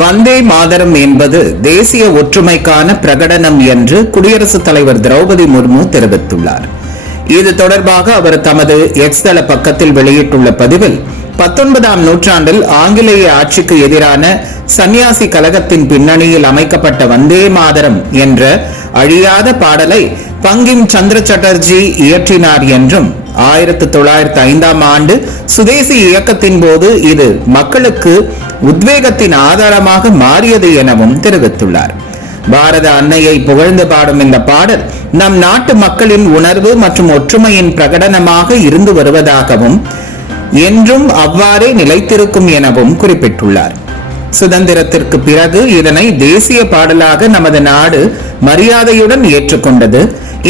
வந்தே மாதரம் என்பது தேசிய ஒற்றுமைக்கான பிரகடனம் என்று குடியரசுத் தலைவர் திரௌபதி முர்மு தெரிவித்துள்ளார். இது தொடர்பாக அவர் தமது எக்ஸ் தள பக்கத்தில் வெளியிட்டுள்ள பதிவில் 19ஆம் நூற்றாண்டில் ஆங்கிலேய ஆட்சிக்கு எதிரான சன்னியாசி கழகத்தின் பின்னணியில் அமைக்கப்பட்ட வந்தே மாதரம் என்ற அழியாத பாடலை பங்கிம் சந்திர சட்டர்ஜி இயற்றினார் என்றும் 1905ஆம் ஆண்டு சுதேசி இயக்கத்தின் போது இது மக்களுக்கு உத்வேகத்தின் ஆதாரமாக மாறியது எனவும் தெரிவித்துள்ளார். பாரத அன்னையை புகழ்ந்து பாடும் இந்த பாடல் நம் நாட்டு மக்களின் உணர்வு மற்றும் ஒற்றுமையின் பிரகடனமாக இருந்து வருவதாகவும் என்றும் அவ்வாறே நிலைத்திருக்கும் எனவும் குறிப்பிட்டுள்ளார். சுதந்திரத்திற்கு பிறகு இதனை தேசிய பாடலாக நமது நாடு மரியாதையுடன் ஏற்றுக்கொண்டது.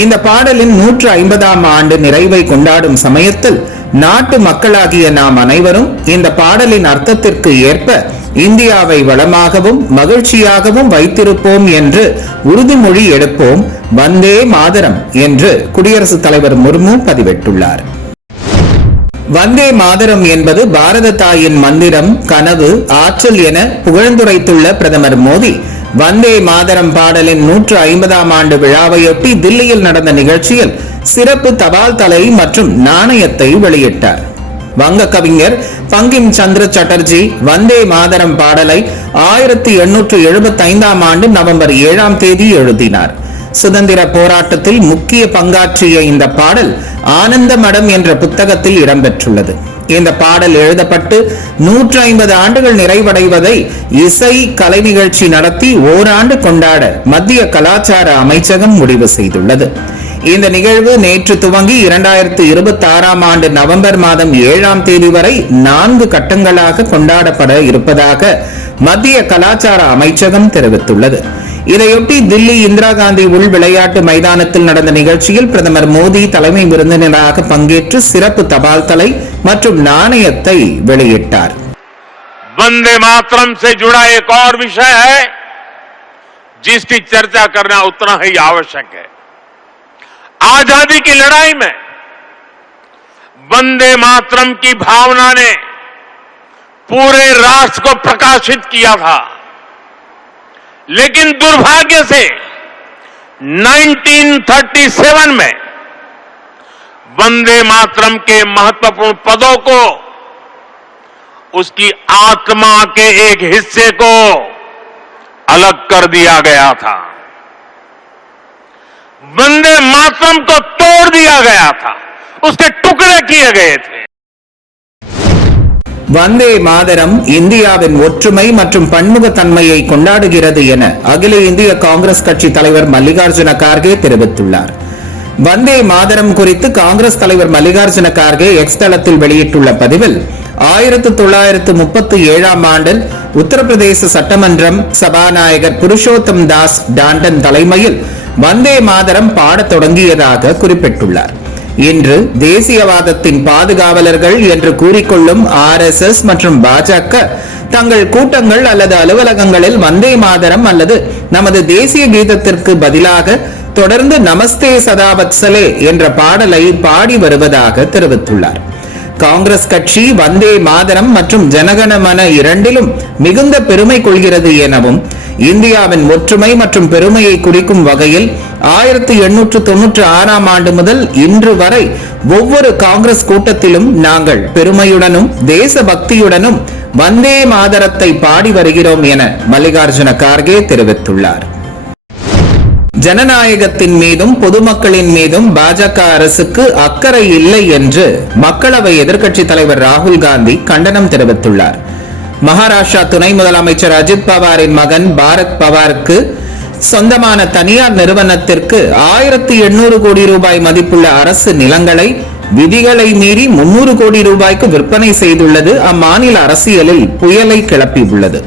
இந்த பாடலின் 150ஆம் ஆண்டு நிறைவை கொண்டாடும் சமயத்தில் நாட்டு மக்களாகிய நாம் அனைவரும் இந்த பாடலின் அர்த்தத்திற்கு ஏற்ப இந்தியாவை வளமாகவும் மகிழ்ச்சியாகவும் வைத்திருப்போம் என்று உறுதிமொழி எடுப்போம். வந்தே மாதரம் என்று குடியரசுத் தலைவர் முர்மு பதிவிட்டுள்ளார். வந்தே மாதரம் என்பது பாரத தாயின் மந்திரம், கனவு, ஆற்றல் என புகழ்ந்துரைத்துள்ள பிரதமர் மோடி வந்தே மாதரம் பாடலின் 150ஆம் ஆண்டு விழாவையொட்டி தில்லியில் நடந்த நிகழ்ச்சியில் சிறப்பு தபால் தலை மற்றும் நாணயத்தை வெளியிட்டார். வங்க கவிஞர் பங்கிம் சந்திர சட்டர்ஜி வந்தே மாதரம் பாடலை 1875ஆம் ஆண்டு நவம்பர் 7ஆம் தேதி எழுதினார். சுதந்திர போராட்டத்தில் முக்கிய பங்காற்றிய இந்த பாடல் ஆனந்த மடம் என்ற புத்தகத்தில் இடம்பெற்றுள்ளது. இந்த பாடல் எழுதப்பட்டு 150 ஆண்டுகள் நிறைவடைவதை இசை கலை நிகழ்ச்சி நடத்தி ஓராண்டு கொண்டாட மத்திய கலாச்சார அமைச்சகம் முடிவு செய்துள்ளது. இந்த நிகழ்வு நேற்று துவங்கி 2026ஆம் ஆண்டு நவம்பர் மாதம் 7ஆம் தேதி வரை 4 கட்டங்களாக கொண்டாடப்பட இருப்பதாக மத்திய கலாச்சார அமைச்சகம் தெரிவித்துள்ளது. இதையொட்டி தில்லி இந்திரா காந்தி உள் விளையாட்டு மைதானத்தில் நடந்த நிகழ்ச்சியில் பிரதமர் மோடி தலைமை விருந்தினராக பங்கேற்று சிறப்பு தபால் தலை மற்றும் நாணயத்தை வெளியிட்டார். वंदे मातरम से जुड़ा एक और विषय है जिसकी चर्चा करना उतना ही आवश्यक है. आजादी की लड़ाई में वंदे मातरम की भावना ने पूरे राष्ट्र को प्रकाशित किया था. लेकिन दुर्भाग्य से 1937 में वंदे मातरम के महत्वपूर्ण पदों को उसकी आत्मा के एक हिस्से को अलग कर दिया गया था. वंदे मातरम को तोड़ दिया गया था, उसके टुकड़े किए गए थे. வந்தே மாதரம் இந்தியாவின் ஒற்றுமை மற்றும் பன்முகத்தன்மையை கொண்டாடுகிறது என அகில இந்திய காங்கிரஸ் கட்சி தலைவர் மல்லிகார்ஜுன கார்கே தெரிவித்துள்ளார். வந்தே மாதரம் குறித்து காங்கிரஸ் தலைவர் மல்லிகார்ஜுன கார்கே எக்ஸ் தளத்தில் வெளியிட்டுள்ள பதிவில் 1937ஆம் ஆண்டில் உத்தரப்பிரதேச சட்டமன்றம் சபாநாயகர் புருஷோத்தம் தாஸ் டாண்டன் தலைமையில் வந்தே மாதரம் பாடத் தொடங்கியதாக குறிப்பிட்டுள்ளார். இன்று தேசியவாதத்தின் பாதுகாவலர்கள் என்று கூறிக்கொள்ளும் RSS மற்றும் பாஜக தங்கள் கூட்டங்கள் அல்லது அலுவலகங்களில் வந்தே மாதரம் அல்லது நமது தேசிய கீதத்திற்கு பதிலாக தொடர்ந்து நமஸ்தே சதாவத்சலே என்ற பாடலை பாடி வருவதாக தெரிவித்துள்ளார். காங்கிரஸ் கட்சி வந்தே மாதரம் மற்றும் ஜனகணமன இரண்டிலும் மிகுந்த பெருமை கொள்கிறது எனவும் இந்தியாவின் ஒற்றுமை மற்றும் பெருமையை குறிக்கும் வகையில் 1896ஆம் ஆண்டு முதல் இன்று வரை ஒவ்வொரு காங்கிரஸ் கூட்டத்திலும் நாங்கள் பெருமையுடனும் தேசபக்தியுடனும் வந்தே மாதரத்தை பாடி வருகிறோம் என மல்லிகார்ஜுன கார்கே தெரிவித்துள்ளார். ஜனநாயகத்தின் மீதும் பொதுமக்களின் மீதும் பாஜக அரசுக்கு அக்கறை இல்லை என்று மக்களவை எதிர்க்கட்சித் தலைவர் ராகுல் காந்தி கண்டனம் தெரிவித்துள்ளார். மகாராஷ்டிரா துணை முதலமைச்சர் அஜித் பவாரின் மகன் பாரத் பவாருக்கு சொந்தமான தனியார் நிறுவனத்திற்கு 1800 கோடி ரூபாய் மதிப்புள்ள அரசு நிலங்களை விதிகளை மீறி 300 கோடி ரூபாய்க்கு விற்பனை செய்துள்ளது அம்மாநில அரசியலில் புயலை கிளப்பியுள்ளது.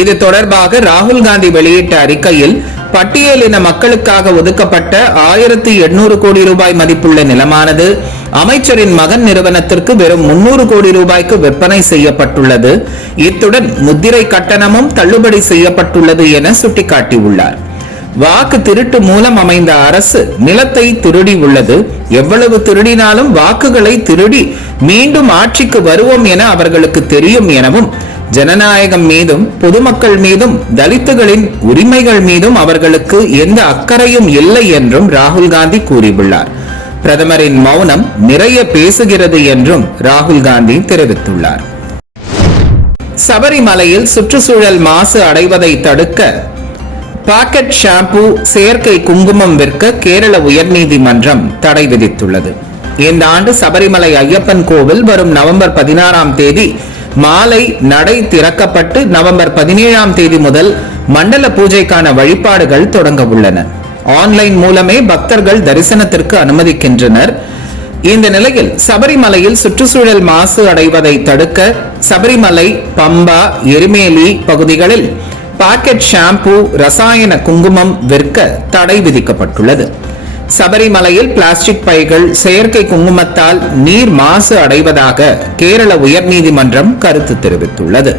இது தொடர்பாக ராகுல் காந்தி வெளியிட்ட அறிக்கையில் பட்டியலின மக்களுக்காக ஒதுக்கப்பட்ட 1800 கோடி ரூபாய் மதிப்புள்ள நிலமானது அமைச்சரின் மகன் நிறுவனத்திற்கு வெறும் 300 கோடி ரூபாய்க்கு விற்பனை செய்யப்பட்டுள்ளது. இத்துடன் முத்திரை கட்டணமும் தள்ளுபடி செய்யப்பட்டுள்ளது என சுட்டிக்காட்டியுள்ளார். வாக்கு திருட்டு மூலம் அமைந்த அரசு நிலத்தை திருடி உள்ளது. எவ்வளவு திருடினாலும் வாக்குகளை திருடி மீண்டும் ஆட்சிக்கு வருவோம் என அவர்களுக்கு தெரியும் எனவும் ஜனநாயகம் மீதும் பொதுமக்கள் மீதும் தலித்துகளின் உரிமைகள் மீதும் அவர்களுக்கு எந்த அக்கறையும் இல்லை என்றும் ராகுல் காந்தி கூறியுள்ளார். பிரதமரின் மௌனம் நிறைய பேசுகிறது என்றும் ராகுல் காந்தி தெரிவித்துள்ளார். சபரிமலையில் சுற்றுச்சூழல் மாசு அடைவதை தடுக்க பாக்கெட் ஷாம்பு, செயற்கை குங்குமம் விற்க கேரள உயர்நீதிமன்றம் தடை விதித்துள்ளது. இந்த ஆண்டு சபரிமலை ஐயப்பன் கோவில் வரும் நவம்பர் 16ஆம் தேதி மாலை நடை திறக்கப்பட்டு நவம்பர் 17ஆம் தேதி முதல் மண்டல பூஜைக்கான வழிபாடுகள் தொடங்க உள்ளன. ஆன்லைன் மூலமே பக்தர்கள் தரிசனத்திற்கு அனுமதிக்கின்றனர். இந்த நிலையில் சபரிமலையில் சுற்றுச்சூழல் மாசு அடைவதை தடுக்க சபரிமலை, பம்பா, எரிமேலி பகுதிகளில் பாக்கெட் ஷாம்பு, ரசாயன குங்குமம் விற்க தடை விதிக்கப்பட்டுள்ளது. சபரிமலையில் பிளாஸ்டிக் பைகள், செயற்கை குங்குமத்தால் நீர் மாசு அடைவதாக கேரள உயர்நீதிமன்றம் கருத்து தெரிவித்துள்ளது.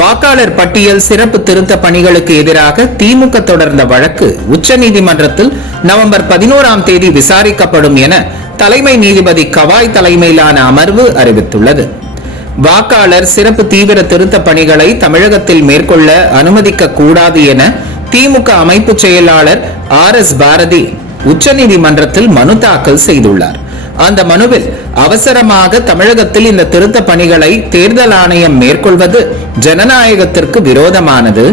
வாக்காளர் பட்டியல் சிறப்பு திருத்த பணிகளுக்கு எதிராக திமுக தொடர்ந்த வழக்கு உச்சநீதிமன்றத்தில் நவம்பர் 11ஆம் தேதி விசாரிக்கப்படும் என தலைமை நீதிபதி கவாய் தலைமையிலான அமர்வு அறிவித்துள்ளது. வாக்காளர் சிறப்பு தீவிர திருத்த பணிகளை தமிழகத்தில் மேற்கொள்ள அனுமதிக்க கூடாது என திமுக அமைப்பு செயலாளர் RS பாரதி உச்சநீதிமன்றத்தில் மனு தாக்கல் செய்துள்ளார். அந்த மனுவில் அவசரமாக தமிழகத்தில் இந்த திருத்த பணிகளை தேர்தல் ஆணையம் மேற்கொள்வது ஜனநாயகத்திற்கு விரோதமானது.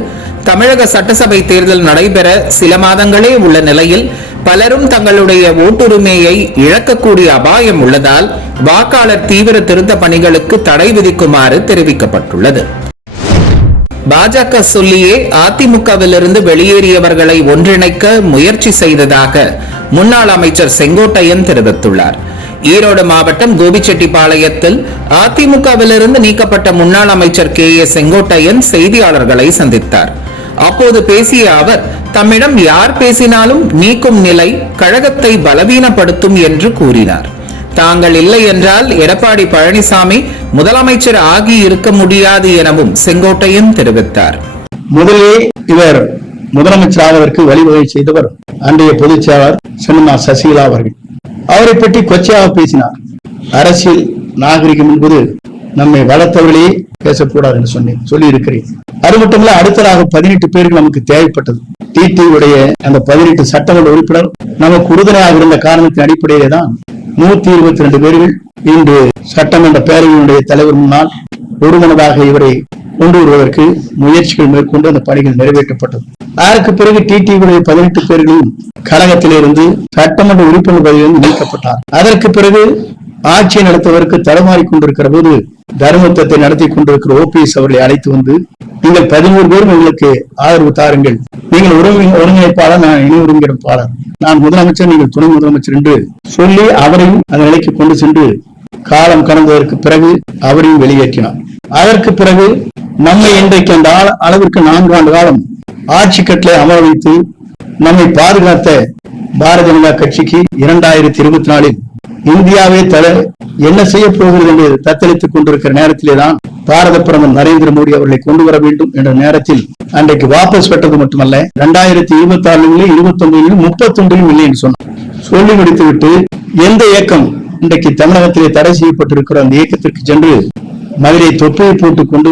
தமிழக சட்டசபை தேர்தல் நடைபெற சில மாதங்களே உள்ள நிலையில் பலரும் தங்களுடைய ஓட்டுரிமையை இழக்கக்கூடிய அபாயம் உள்ளதால் வாக்காளர் தீவிர திருத்த பணிகளுக்கு தடை விதிக்குமாறு தெரிவிக்கப்பட்டுள்ளது. பாஜக சொல்லியே அதிமுகவிலிருந்து வெளியேறியவர்களை ஒன்றிணைக்க முயற்சி செய்ததாக முன்னாள் அமைச்சர் செங்கோட்டையன் தெரிவித்துள்ளார். ஈரோடு மாவட்டம் கோபிச்செட்டிப்பாளையத்தில் அதிமுகவிலிருந்து நீக்கப்பட்ட முன்னாள் அமைச்சர் KA செங்கோட்டையன் செய்தியாளர்களை சந்தித்தார். அப்போது பேசிய அவர், தம்மிடம் யார் பேசினாலும் நீக்கும் நிலை கழகத்தை பலவீனப்படுத்தும் என்று கூறினார். தாங்கள் இல்லை என்றால் எடப்பாடி பழனிசாமி முதலமைச்சர் ஆகி இருக்க முடியாது எனவும் செங்கோட்டையன் தெரிவித்தார். முதலே இவர் முதலமைச்சராவதற்கு வழிவகை செய்தவர் அன்றைய பொதுச் செயலாளர் சின்னம்மா சசிகலா அவர்கள். அவரை பற்றி கொச்சையாக பேசினார். அரசியல் நாகரிகம் என்பது நம்மை வளர்த்தவர்களே பேசக்கூடாது என்று சொல்லி இருக்கிறேன். அது மட்டுமல்ல, அடுத்ததாக 18 பேருக்கு நமக்கு தேவைப்பட்டது. டிடிவியுடைய அந்த 18 சட்டமன்ற உறுப்பினர் நமக்கு உறுதுணையாக இருந்த காரணத்தின் அடிப்படையிலே தான் 122 பேர்கள் இன்று சட்டமன்ற பேரவையினுடைய தலைவர் முன்னால் ஒருமனதாக இவரை கொண்டு வருவதற்கு முயற்சிகள் மேற்கொண்டு அந்த பணிகள் நிறைவேற்றப்பட்டது. அதற்கு பிறகு டிடிவியுடைய 18 பேர்களும் கழகத்திலிருந்து சட்டமன்ற உறுப்பினர் பதவியிலிருந்து நீக்கப்பட்டார். அதற்கு பிறகு ஆட்சியை நடத்துவதற்கு தடுமாறிக் கொண்டிருக்கிற போது தர்மத்தை நடத்தி கொண்டிருக்கிற OPS அவர்களை அழைத்து வந்து, நீங்கள் 11 பேரும் எங்களுக்கு ஆதரவு தாருங்கள், நீங்கள் ஒருங்கிணைப்பாளர், நான் இணை ஒருங்கிணைப்பாளர், நான் முதலமைச்சர், நீங்கள் துணை முதலமைச்சர் என்று சொல்லி அவரையும் அந்த நிலைக்கு கொண்டு சென்று காலம் கடந்ததற்கு பிறகு அவரையும் வெளியேற்றினார். அதற்கு பிறகு நம்மை இன்றைக்கு அந்த அளவிற்கு 4 ஆண்டு காலம் ஆட்சி கட்டளை அமர வைத்து நம்மை பாதுகாத்த பாரதிய ஜனதா கட்சிக்கு 2024 இந்தியாவே என்ன செய்ய போகிறது என்று தத்தளித்துக் கொண்டிருக்கிற நேரத்திலேதான் பாரத பிரதமர் நரேந்திர மோடி அவர்களை கொண்டு வர வேண்டும் என்ற நேரத்தில் அன்றைக்கு வாபஸ் பெற்றது மட்டுமல்ல, 2026 29 31 இல்லை என்று சொல்லி முடித்துவிட்டு எந்த இயக்கம் இன்றைக்கு தமிழகத்திலே தடை செய்யப்பட்டிருக்கிற அந்த இயக்கத்திற்கு சென்று மதுரை தொப்பியை போட்டுக் கொண்டு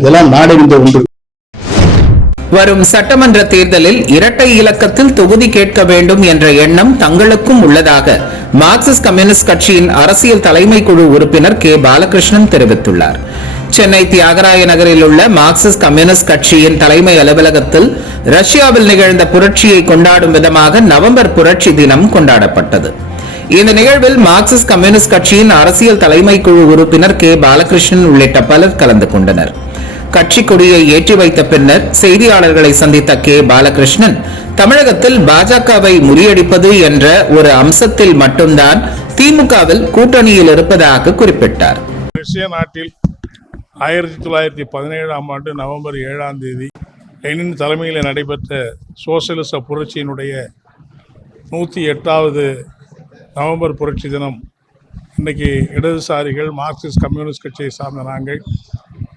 இதெல்லாம் நாடறிந்த ஒன்று. வரும் சட்டமன்ற தேர்தலில் இரட்டை இலக்கத்தில் தொகுதி கேட்க வேண்டும் என்ற எண்ணம் தங்களுக்கும் உள்ளதாக மார்க்சிஸ்ட் கம்யூனிஸ்ட் கட்சியின் அரசியல் தலைமை குழு உறுப்பினர் K. பாலகிருஷ்ணன் தெரிவித்துள்ளார். சென்னை தியாகராய நகரில் உள்ள மார்க்சிஸ்ட் கம்யூனிஸ்ட் கட்சியின் தலைமை அலுவலகத்தில் ரஷ்யாவில் நிகழ்ந்த புரட்சியை கொண்டாடும் விதமாக நவம்பர் புரட்சி தினம் கொண்டாடப்பட்டது. இந்த நிகழ்வில் மார்க்சிஸ்ட் கம்யூனிஸ்ட் கட்சியின் அரசியல் தலைமை குழு உறுப்பினர் K. பாலகிருஷ்ணன் உள்ளிட்ட பலர் கலந்து கொண்டனர். கட்சி கொடியை ஏற்றி வைத்த பின்னர் செய்தியாளர்களை சந்தித்த K. பாலகிருஷ்ணன், தமிழகத்தில் பாஜகவை முறியடிப்பது என்ற ஒரு அம்சத்தில் மட்டும்தான் திமுகவில் கூட்டணியில் இருப்பதாக குறிப்பிட்டார். ரஷ்ய நாட்டில் 1917ஆம் ஆண்டு நவம்பர் 7ஆம் தேதி லெனின் தலைமையில் நடைபெற்ற சோசியலிச புரட்சியினுடைய 108வது நவம்பர் புரட்சி தினம் இன்றைக்கு இடதுசாரிகள், மார்க்சிஸ்ட் கம்யூனிஸ்ட் கட்சியை சார்ந்த நாங்கள்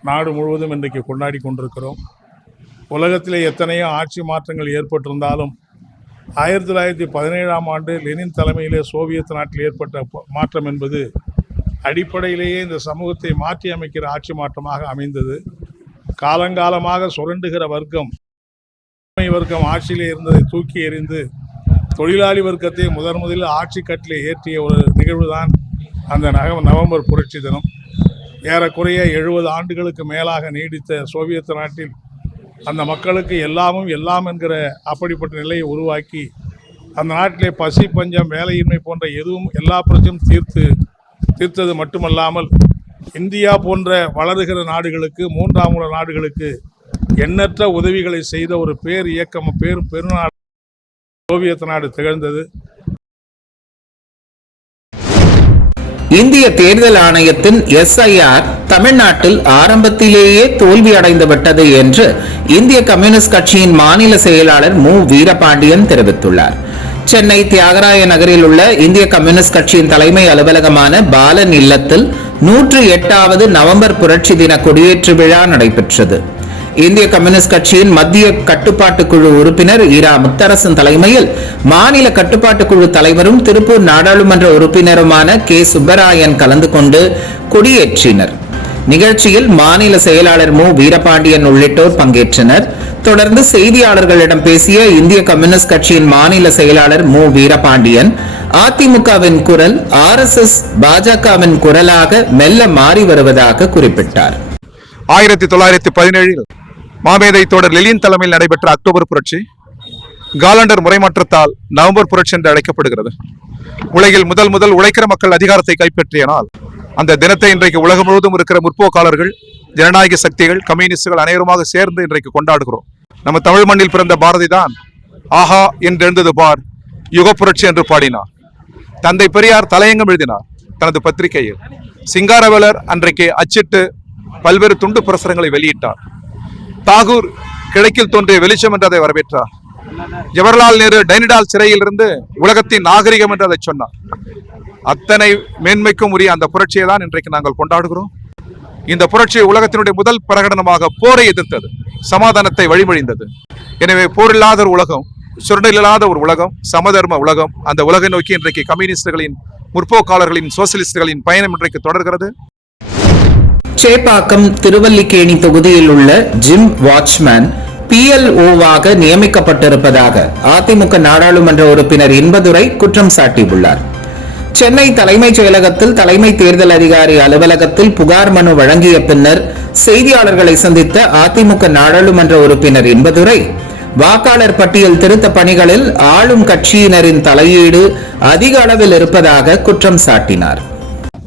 நாடு முழுவதும் இன்றைக்கு கொண்டாடி கொண்டிருக்கிறோம். உலகத்திலே எத்தனையோ ஆட்சி மாற்றங்கள் ஏற்பட்டிருந்தாலும் 1917ஆம் ஆண்டு லெனின் தலைமையிலே சோவியத் நாட்டில் ஏற்பட்ட மாற்றம் என்பது அடிப்படையிலேயே இந்த சமூகத்தை மாற்றி அமைக்கிற ஆட்சி மாற்றமாக அமைந்தது. காலங்காலமாக சுரண்டுகிற வர்க்கம் ஆட்சியிலே இருந்ததை தூக்கி எறிந்து தொழிலாளி வர்க்கத்தை முதலில் ஆட்சி கட்டிலே ஏற்றிய ஒரு நிகழ்வுதான் அந்த நவம்பர் புரட்சி தினம். ஏறக்குறைய 70 ஆண்டுகளுக்கு மேலாக நீடித்த சோவியத் நாட்டில் அந்த மக்களுக்கு எல்லாமும் எல்லாம் என்கிற அப்படிப்பட்ட நிலையை உருவாக்கி அந்த நாட்டிலே பசி, பஞ்சம், வேலையின்மை போன்ற எதுவும் எல்லா பிரச்சனையும் தீர்த்தது மட்டுமல்லாமல் இந்தியா போன்ற வளருகிற நாடுகளுக்கு, மூன்றாம் உலக நாடுகளுக்கு எண்ணற்ற உதவிகளை செய்த ஒரு இயக்கம், பெருநாடு சோவியத் நாடு திகழ்ந்தது. இந்திய தேர்தல் ஆணையத்தின் SIR தமிழ்நாட்டில் ஆரம்பத்திலேயே தோல்வி அடைந்துவிட்டது என்று இந்திய கம்யூனிஸ்ட் கட்சியின் மாநில செயலாளர் மு. வீரபாண்டியன் தெரிவித்துள்ளார். சென்னை தியாகராய நகரில் உள்ள இந்திய கம்யூனிஸ்ட் கட்சியின் தலைமை அலுவலகமான பாலன் இல்லத்தில் 108வது நவம்பர் புரட்சி தின கொடியேற்று விழா நடைபெற்றது. இந்திய கம்யூனிஸ்ட் கட்சியின் மத்திய கட்டுப்பாட்டு குழு உறுப்பினர் இரா முத்தரசன் தலைமையில் மாநில கட்டுப்பாட்டு குழு தலைவரும் திருப்பூர் நாடாளுமன்ற உறுப்பினருமான கே. சுப்பராயன் கலந்து கொண்டு கொடியேற்றினர். நிகழ்ச்சியில் மாநில செயலாளர் மு. வீரபாண்டியன் உள்ளிட்டோர் பங்கேற்றனர். தொடர்ந்து செய்தியாளர்களிடம் பேசிய இந்திய கம்யூனிஸ்ட் கட்சியின் மாநில செயலாளர் மு. வீரபாண்டியன், அதிமுகவின் குரல் RSS பாஜகவின் குரலாக மெல்ல மாறி வருவதாக குறிப்பிட்டார். 1917 மாமேதை தோடர் லெனின் தலைமையில் நடைபெற்ற அக்டோபர் புரட்சி காலண்டர் முறைமாற்றத்தால் நவம்பர் புரட்சி என்று அழைக்கப்படுகிறது. உலகில் முதல் உழைக்கிற மக்கள் அதிகாரத்தை கைப்பற்றியனால் அந்த தினத்தை இன்றைக்கு உலகம் முழுவதும் இருக்கிற முற்போக்காளர்கள், ஜனநாயக சக்திகள், கம்யூனிஸ்டுகள் அனைவருமாக சேர்ந்து இன்றைக்கு கொண்டாடுகிறோம். நம்ம தமிழ் மண்ணில் பிறந்த பாரதி தான் ஆஹா என்றெழுந்தது பார் யுக புரட்சி என்று பாடினார். தந்தை பெரியார் தலையங்கம் எழுதினார் தனது பத்திரிகையில். சிங்காரவேலர் அன்றைக்கு அச்சிட்டு பல்வேறு துண்டு பிரசுரங்களை வெளியிட்டார். தாகூர் கிழக்கில் தோன்றிய வெளிச்சம் என்று அதை வரவேற்றார். ஜவஹர்லால் நேரு டைனிடால் சிறையில் இருந்து உலகத்தின் நாகரிகம் என்று அதை சொன்னார். அத்தனை மேன்மைக்கும் உரிய அந்த புரட்சியை தான் இன்றைக்கு நாங்கள் கொண்டாடுகிறோம். இந்த புரட்சி உலகத்தினுடைய முதல் பிரகடனமாக போரை எதிர்த்தது, சமாதானத்தை வழிமொழிந்தது. எனவே போரில்லாத ஒரு உலகம், சுரண்டல் இல்லாத ஒரு உலகம், சமதர்ம உலகம், அந்த உலகை நோக்கி இன்றைக்கு கம்யூனிஸ்டுகளின், முற்போக்காளர்களின், சோசியலிஸ்டுகளின் பயணம் இன்றைக்கு தொடர்கிறது. சேப்பாக்கம் திருவல்லிக்கேணி தொகுதியில் உள்ள ஜிம் வாட்ச்மேன் PLO-வாக நியமிக்கப்பட்டிருப்பதாக அதிமுக நாடாளுமன்ற உறுப்பினர் இன்பதுரை குற்றம் சாட்டியுள்ளார். சென்னை தலைமைச் செயலகத்தில் தலைமை தேர்தல் அதிகாரி அலுவலகத்தில் புகார் மனு வழங்கிய பின்னர் செய்தியாளர்களை சந்தித்த அதிமுக நாடாளுமன்ற உறுப்பினர் இன்பதுரை, வாக்காளர் பட்டியல் திருத்த பணிகளில் ஆளும் கட்சியினரின் தலையீடு அதிக அளவில் இருப்பதாக குற்றம் சாட்டினார்.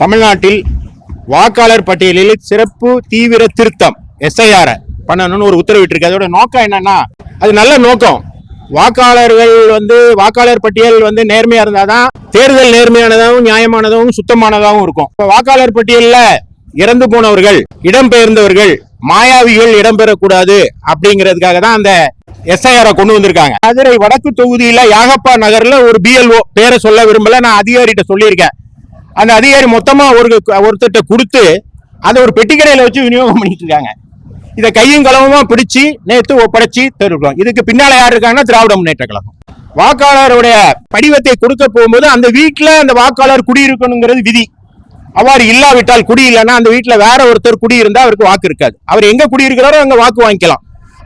தமிழ்நாட்டில் வாக்காளர் பட்டியலில் சிறப்பு தீவிர திருத்தம் SIR பண்ணணும்னு ஒரு உத்தரவிட்டிருக்கு. அதோட நோக்கம் என்னன்னா, அது நல்ல நோக்கம். வாக்காளர் பட்டியல் நேர்மையா இருந்தாதான் தேர்தல் நேர்மையானதாகவும் நியாயமானதாகவும் சுத்தமானதாகவும் இருக்கும். இப்ப வாக்காளர் பட்டியல்ல இறந்து போனவர்கள், இடம்பெயர்ந்தவர்கள், மாயாவிகள் இடம்பெறக்கூடாது அப்படிங்கிறதுக்காக தான் அந்த SIR கொண்டு வந்திருக்காங்க. மதுரை வடக்கு தொகுதியில யாகப்பா நகர்ல ஒரு BLO, பேரை சொல்ல விரும்பல, நான் அதிகாரிகிட்ட சொல்லியிருக்கேன். அந்த அதிகாரி மொத்தமா ஒருத்தட்ட கொடுத்து அதை ஒரு பெட்டிக்கடையில வச்சு விநியோகம் பண்ணிட்டு இருக்காங்க. இதை கையும் களவுமா பிடிச்சு நேற்று ஒப்படைச்சு தருகிறோம். இதுக்கு பின்னால யார் இருக்காங்கன்னா திராவிட முன்னேற்ற கழகம். வாக்காளருடைய படிவத்தை கொடுக்க போகும்போது அந்த வீட்டுல அந்த வாக்காளர் குடியிருக்கணுங்கிறது விதி. அவ்வாறு இல்லாவிட்டால், குடி இல்லைன்னா அந்த வீட்டுல வேற ஒருத்தர் குடியிருந்தா அவருக்கு வாக்கு இருக்காது. அவர் எங்க குடியிருக்கிறாரோ அங்க வாக்கு வாங்கிக்கலாம்.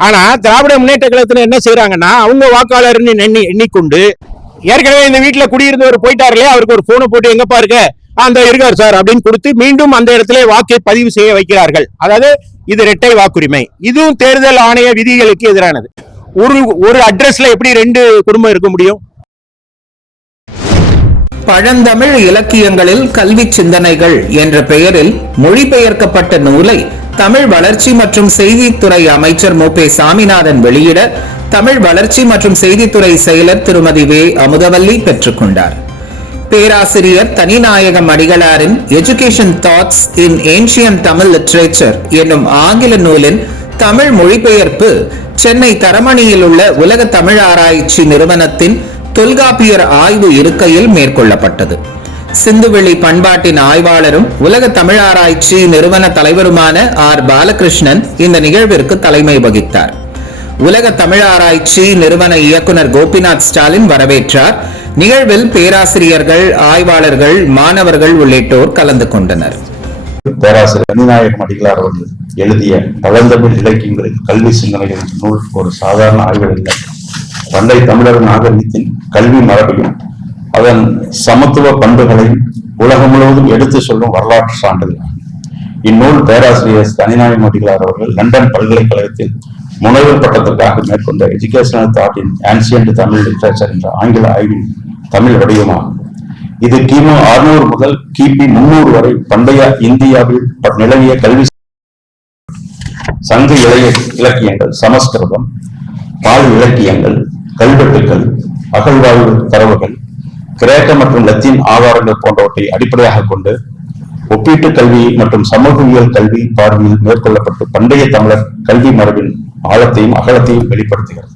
ஆனா திராவிட முன்னேற்ற கழகத்துல என்ன செய்யறாங்கன்னா, அவங்க வாக்காளர்னு எண்ணிக்கொண்டு ஏற்கனவே இந்த வீட்டுல குடியிருந்தவர் போயிட்டாரு இல்லையா, அவருக்கு ஒரு போனை போட்டு எங்கப்பா இருக்க, அந்த இருக்காரு சார் அப்படின்னு கொடுத்து மீண்டும் அந்த இடத்துல வாக்கை பதிவு செய்ய வைக்கிறார்கள். அதாவது இது இரட்டை வாக்குரிமை. இதுவும் தேர்தல் ஆணைய விதிகளுக்கு எதிரானது. ஒரு அட்ரஸ்ல எப்படி 2 குடும்பம் இருக்க முடியும்? பழந்தமிழ் இலக்கியங்களில் கல்வி சிந்தனைகள் என்ற பெயரில் மொழிபெயர்க்கப்பட்ட நூலை தமிழ் வளர்ச்சி மற்றும் செய்தித்துறை அமைச்சர் மு. பே. சாமிநாதன் வெளியிட தமிழ் வளர்ச்சி மற்றும் செய்தித்துறை செயலர் திருமதி வே. அமுதவல்லி பெற்றுக்கொண்டார். பேராசிரியர் தனிநாயகம் அடிகளாரின் education thoughts in ancient Tamil literature என்னும் ஆங்கில நூலின் தமிழ் மொழிபெயர்ப்பு சென்னை தரமணியில் உள்ள உலக தமிழ் ஆராய்ச்சி நிறுவனத்தின் தொல்காப்பியர் ஆய்வு இருக்கையில் மேற்கொள்ளப்பட்டது. சிந்துவெளி பண்பாட்டின் ஆய்வாளரும் உலக தமிழ் ஆராய்ச்சி நிறுவன தலைவருமான R. பாலகிருஷ்ணன் இந்த நிகழ்விற்கு தலைமை வகித்தார். உலக தமிழ் ஆராய்ச்சி நிறுவன இயக்குனர் கோபிநாத் ஸ்டாலின் வரவேற்றார். நிகழ்வில் பேராசிரியர்கள், ஆய்வாளர்கள், மாணவர்கள் உள்ளிட்டோர் கலந்து கொண்டனர். பேராசிரியர் கன்னிநாயகம் அடிகளார் அவர்கள் எழுதிய பழந்தமிழ் இலக்கியங்களில் கல்வி சிந்தனைகள் நூல் ஒரு சாதாரண ஆய்வு இல்லை. பண்டை தமிழர் நாகரிகத்தின் கல்வி மரபையும் அதன் சமத்துவ பண்புகளையும் உலகம் முழுவதும் எடுத்து சொல்லும் வரலாற்று சான்றுகள். இந்நூல் பேராசிரியர் கன்னிநாயகம் அடிகளார் அவர்கள் லண்டன் பல்கலைக்கழகத்தில் முனைவர் பட்டத்திற்காக மேற்கொண்ட educational thought in ancient Tamil literature என்ற ஆங்கில ஆய்வின் தமிழ் வடிவமாகும். இது கிமு 600 முதல் கிபி 300 வரை பண்டைய இந்தியாவில் நிலவிய கல்வி சங்க இலக்கியங்கள், சமஸ்கிருதம், பால் இலக்கியங்கள், கல்வெட்டுக்கள், அகழ்வாய்வு தரவுகள், கிரேக்க மற்றும் லத்தீன் ஆதாரங்கள் போன்றவற்றை அடிப்படையாக கொண்டு ஒப்பீட்டு கல்வி மற்றும் சமூகவியல் கல்வி பார்வையில் மேற்கொள்ளப்பட்டு பண்டைய தமிழர் கல்வி மரபின் ஆழத்தையும் அகலத்தையும் வெளிப்படுத்துகிறது.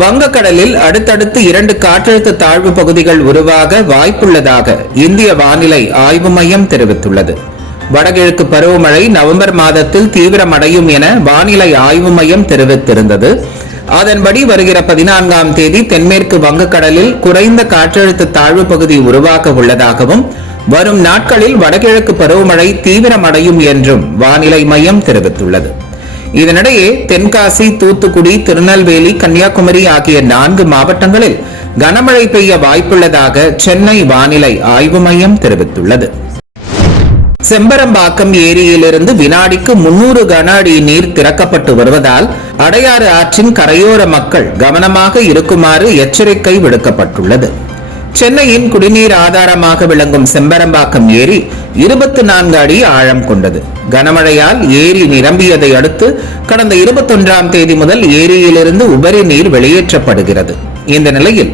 வங்கக்கடலில் அடுத்தடுத்து 2 காற்றழுத்த தாழ்வு பகுதிகள் உருவாக வாய்ப்புள்ளதாக இந்திய வானிலை ஆய்வு மையம் தெரிவித்துள்ளது. வடகிழக்கு பருவமழை நவம்பர் மாதத்தில் தீவிரமடையும் என வானிலை ஆய்வு மையம் தெரிவித்திருந்தது. அதன்படி வருகிற 14ஆம் தேதி தென்மேற்கு வங்கக்கடலில் குறைந்த காற்றழுத்த தாழ்வு பகுதி உருவாக உள்ளதாகவும் வரும் நாட்களில் வடகிழக்கு பருவமழை தீவிரமடையும் என்றும் வானிலை மையம் தெரிவித்துள்ளது. இதனிடையே தென்காசி, தூத்துக்குடி, திருநெல்வேலி, கன்னியாகுமரி ஆகிய 4 மாவட்டங்களில் கனமழை பெய்ய வாய்ப்புள்ளதாக சென்னை வானிலை ஆய்வு மையம் தெரிவித்துள்ளது. செம்பரம்பாக்கம் ஏரியிலிருந்து வினாடிக்கு 300 கன அடி நீர் திறக்கப்பட்டு வருவதால் அடையாறு ஆற்றின் கரையோர மக்கள் கவனமாக இருக்குமாறு எச்சரிக்கை விடுக்கப்பட்டுள்ளது. சென்னையின் குடிநீர் ஆதாரமாக விளங்கும் செம்பரம்பாக்கம் ஏரி 24 அடி ஆழம் கொண்டது. கனமழையால் ஏரி நிரம்பியதை அடுத்து கடந்த 21ஆம் தேதி முதல் ஏரியிலிருந்து உபரி நீர் வெளியேற்றப்படுகிறது. இந்த நிலையில்